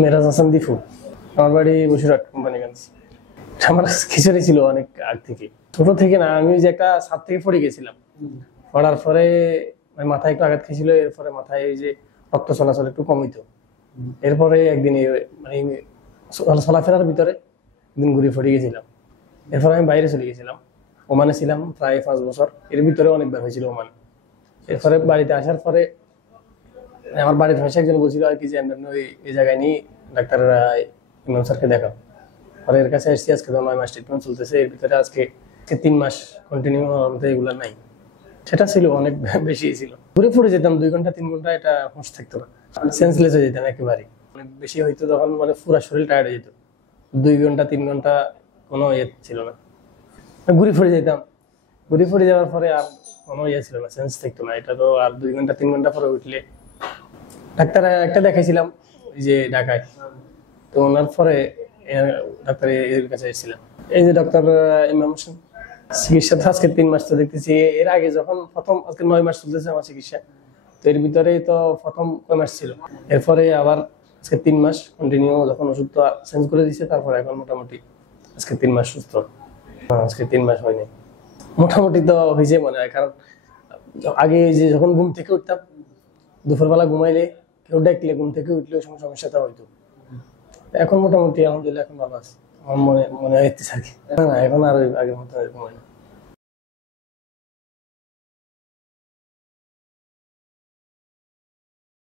মেরাজ হাসান দিফু। আমার বাড়ি বসিরহাট কোম্পানিগঞ্জ। আমার খিচুড়ি ছিল অনেক আগ থেকে, ছোট থেকে না, আমি যে একটা ছাদ থেকে পড়ে গেছিলাম। পড়ার পরে মাথায় একটু আঘাত খেয়েছিল, এরপরে মাথায় এই যে রক্ত চলাচল একটু কমিত। এরপরে একদিন মানে চলাফেরার ভিতরে একদিন ঘুরে পড়ে গেছিলাম। এরপরে আমি বাইরে চলে গেছিলাম, ওমানে ছিলাম প্রায় 5 বছর। এর ভিতরে অনেকবার হয়েছিল ওমানে। এরপরে বাড়িতে আসার পরে আমার বাড়ির ভাষা একজন বলছিল আর কি যে এই জায়গায় নিয়ে ডাক্তার ইমাম স্যারকে দেখাও। পরে এর কাছে এসেছি, আজকে তো 9 মাস ট্রিটমেন্ট চলতেছে। এর ভিতরে আজকে 3 মাস কন্টিনিউ এগুলো নাই। সেটা ছিল অনেক বেশি ছিল, ঘুরে পড়ে যেতাম 2 ঘন্টা 3 ঘন্টা, এটা হুঁশ থাকতো না, সেন্সলেস হয়ে যেতাম একেবারে। অনেক বেশি হইতো তখন, মানে পুরো শরীর টায়ার্ড হয়ে যেত। 2 ঘন্টা 3 ঘন্টা কোনো ইয়ে ছিল না, ঘুরে পড়ে যেতাম। ঘুরে পড়ে যাওয়ার পরে আর কোনো ইয়ে ছিল না, সেন্স থাকতো না। এটা তো আর 2 ঘন্টা 3 ঘন্টা পরে উঠলে, ডাক্তার একটা দেখাইছিলাম ওই যে ঢাকায়, তো ওনার পরে ডাক্তার এর কাছে এসেছিলাম, এই যে ডক্টর ইমাম হোসেন। চিকিৎসা তো আজকে 3 মাস তো দেখতেছি। এর আগে যখন প্রথম, আজকে 9 মাস চলতেছে আমার চিকিৎসা, তো এর ভিতরে তো প্রথম কয় মাস ছিল, এরপরে আবার আজকে 3 মাস কন্টিনিউ যখন ওষুধ তো চেঞ্জ করে দিচ্ছে, তারপরে এখন মোটামুটি আজকে 3 মাস সুস্থ। আজকে 3 মাস হয়নি, মোটামুটি তো হয়েছে মনে হয়। কারণ আগে যে যখন ঘুম থেকে উঠতাম, দুপুরবেলা ঘুমাইলে কেউ ডাকলে ঘুম থেকে উঠলে ওই সময় সমস্যাটা হইতো। এখন মোটামুটি আলহামদুলিল্লাহ এখন ভালো আছে, আমার মনে মনে হইতেছে আর কি। না, এখন আর আগের মতো এরকম হয় না।